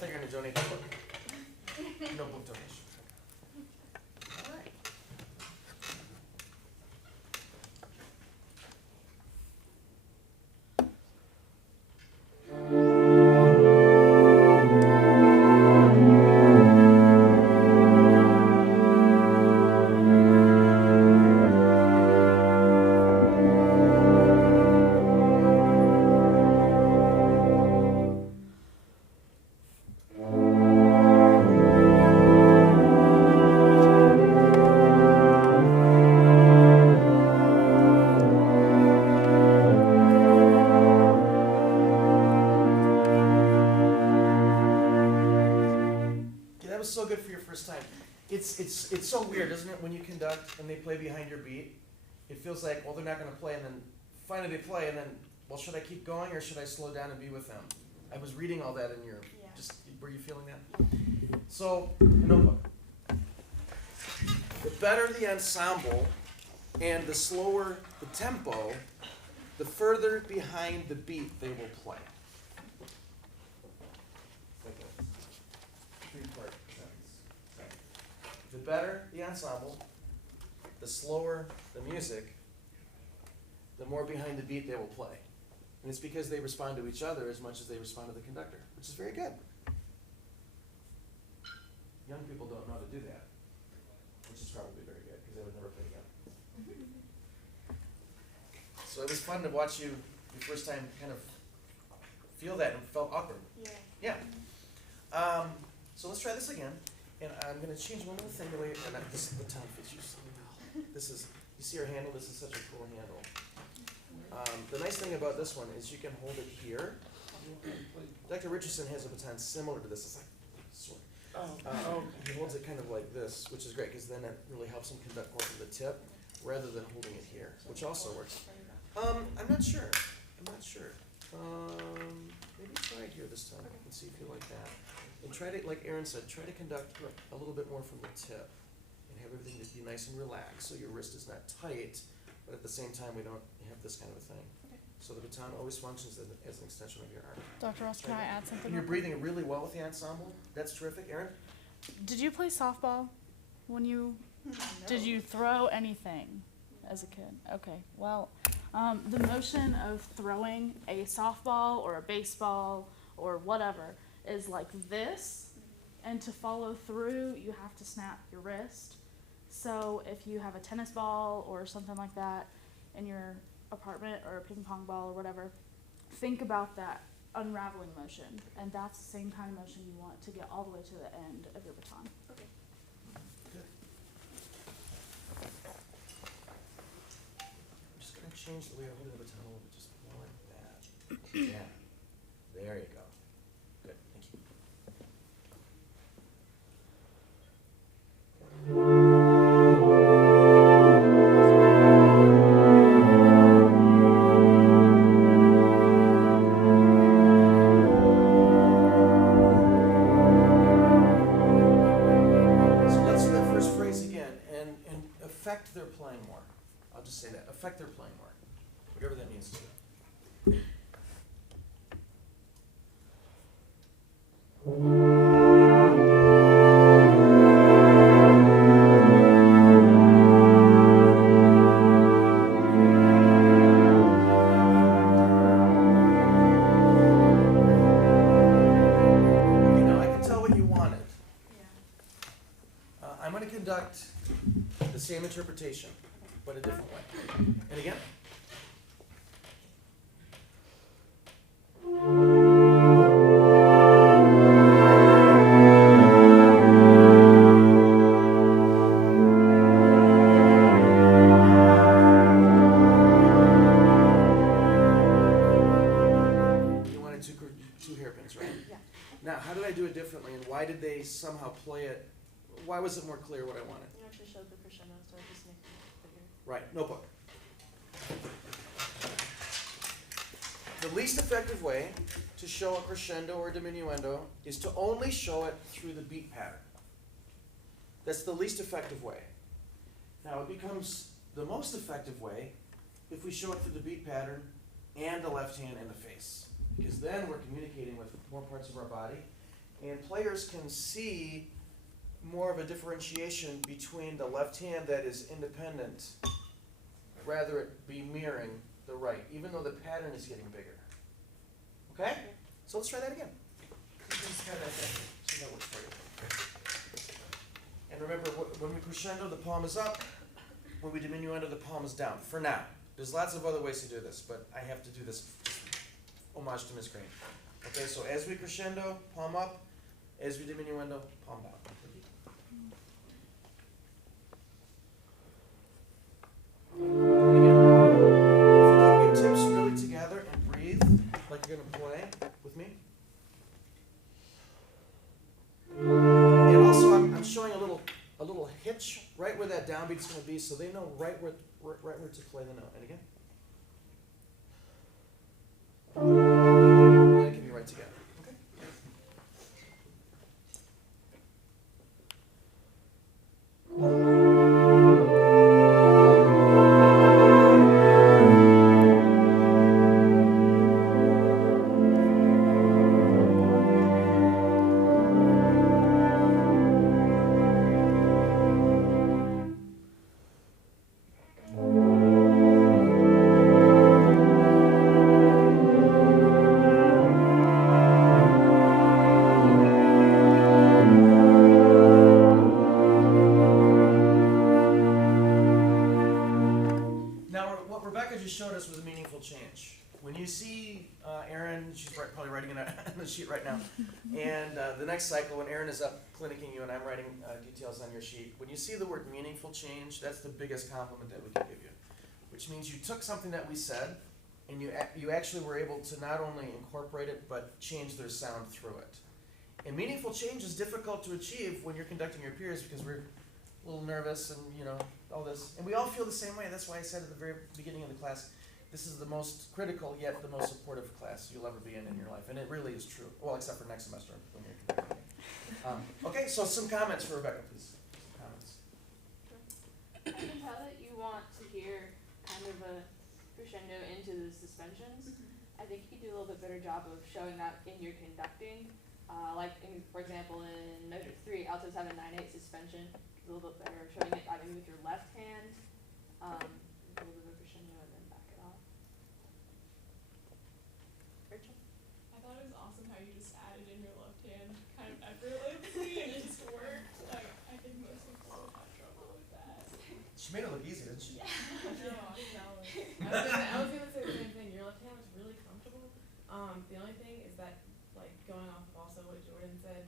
thought you were going to donate the book. No book donation. All right. So good for your first time. It's so weird, isn't it, when you conduct and they play behind your beat? It feels like, well, they're not going to play, and then finally they play, and then, well, should I keep going or should I slow down and be with them? I was reading all that in your, were you feeling that? So, a notebook. The better the ensemble and the slower the tempo, the further behind the beat they will play. Three-part sentence. The better the ensemble, the slower the music, the more behind the beat they will play. And it's because they respond to each other as much as they respond to the conductor, which is very good. Young people don't know how to do that, which is probably very good because they would never play together. So it was fun to watch you the first time kind of feel that and felt awkward. Yeah. So let's try this again. And I'm going to change one little thing the way the tongue fits you so well. This is, you see our handle? This is such a cool handle. The nice thing about this one is you can hold it here. Dr. Richardson has a baton similar to this. It's like, he holds it kind of like this, which is great because then it really helps him conduct more from the tip rather than holding it here, which also works. I'm not sure. Maybe try it here this time and see if you like that. And try to, like Aaron said, try to conduct a little bit more from the tip and have everything just be nice and relaxed so your wrist is not tight, but at the same time we don't have this kind of a thing. So the baton always functions as an extension of your arm. Dr. Ross, can I add something? And you're breathing really well with the ensemble. That's terrific. Aaron? Did you play softball when you, did you throw anything as a kid? Okay, well, the motion of throwing a softball or a baseball or whatever is like this, and to follow through, you have to snap your wrist. So if you have a tennis ball or something like that in your apartment or a ping pong ball or whatever, think about that unraveling motion, and that's the same kind of motion you want to get all the way to the end of your baton. Okay. Good. I'm just going to change the way I hold the baton a little bit, just more like that. Yeah. There you go. Good. Thank you. Affect their playing more. I'll just say that. Affect their playing more. Whatever that means to you. Okay, now I can tell what you wanted. I'm going to conduct the same interpretation, but a different way. And again. You wanted two hairpins, right? Yeah. Now, how did I do it differently, and why did they somehow play it? Why was it more clear what I wanted? You actually showed the crescendo, so I just make it bigger. Right, notebook. The least effective way to show a crescendo or diminuendo is to only show it through the beat pattern. That's the least effective way. Now it becomes the most effective way if we show it through the beat pattern and the left hand and the face, because then we're communicating with more parts of our body, And players can see more of a differentiation between the left hand that is independent, rather it be mirroring the right, even though the pattern is getting bigger. Okay? So let's try that again. Let's try that again. See if that works for you. And remember, when we crescendo, the palm is up. When we diminuendo, the palm is down. For now. There's lots of other ways to do this, but I have to do this homage to Ms. Green. Okay, so as we crescendo, palm up. As we diminuendo, palm down. Again, keep your tips really together and breathe like you're going to play with me. And also, I'm showing a little hitch right where that downbeat's going to be, so they know right where to play the note. And again. And it can be right together. Okay. Showed us was a meaningful change. When you see Erin, she's probably writing it on the sheet right now, and the next cycle, when Erin is up clinicking you and I'm writing details on your sheet, when you see the word meaningful change, that's the biggest compliment that we can give you, which means you took something that we said and you actually were able to not only incorporate it, but change their sound through it. And meaningful change is difficult to achieve when you're conducting your peers because we're a little nervous and, all this. And we all feel the same way. That's why I said at the very beginning of the class, this is the most critical yet the most supportive class you'll ever be in your life. And it really is true. Well, except for next semester when you're conducting. Okay, so some comments for Rebecca, please. Some comments. I can tell that you want to hear kind of a crescendo into the suspensions. I think you could do a little bit better job of showing that in your conducting. For example, in measure 3, altos have a 9/8 suspension. A little bit better showing it either with your left hand, a little bit of a crescendo, and then back it off. Rachel? I thought it was awesome how you just added in your left hand kind of effortlessly and it just worked. Like, I think most people would have trouble with that. She made it look easy, didn't she? Yeah. No, I was gonna say the same thing. Your left hand was really comfortable. The only thing is that, like, going off of also what Jordan said,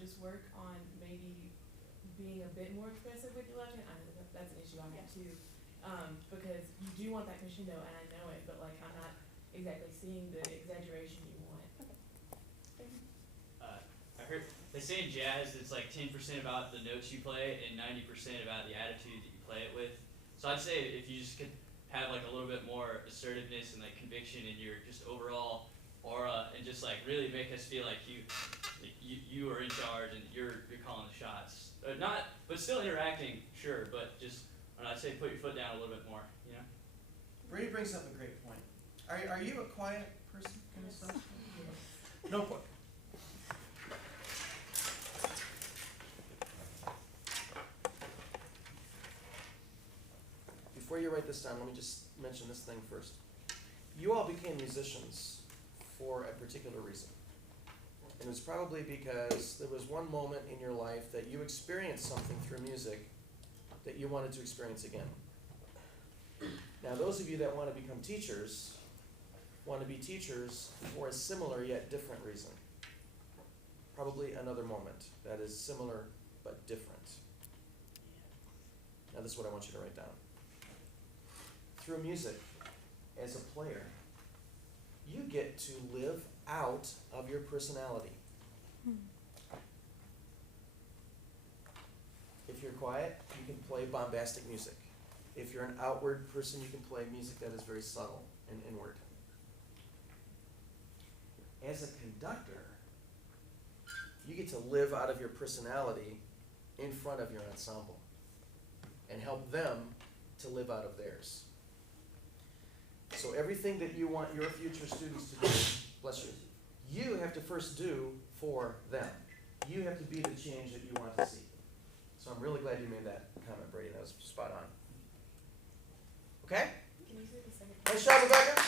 just work on maybe being a bit more expressive with your left hand. I know that's an issue I have too, because you do want that crescendo, and I know it, but like I'm not exactly seeing the exaggeration you want. I heard they say in jazz it's like 10% about the notes you play and 90% about the attitude that you play it with. So I'd say if you just could have like a little bit more assertiveness and like conviction in your just overall aura, and just like really make us feel like you are in charge and you're calling the shots. But still interacting, sure, but just, I'd say put your foot down a little bit more, Brady brings up a great point. Are you a quiet person kind of stuff? No point. Before you write this down, let me just mention this thing first. You all became musicians for a particular reason. And it was probably because there was one moment in your life that you experienced something through music that you wanted to experience again. Now, those of you that want to become teachers want to be teachers for a similar yet different reason. Probably another moment that is similar but different. Now, this is what I want you to write down. Through music, as a player, you get to live out of your personality. If you're quiet, you can play bombastic music. If you're an outward person, you can play music that is very subtle and inward. As a conductor, you get to live out of your personality in front of your ensemble and help them to live out of theirs. So everything that you want your future students to do, bless you, you have to first do for them. You have to be the change that you want to see. So I'm really glad you made that comment, Brady. That was spot on. Okay? Can you say the second? Nice job, Rebecca.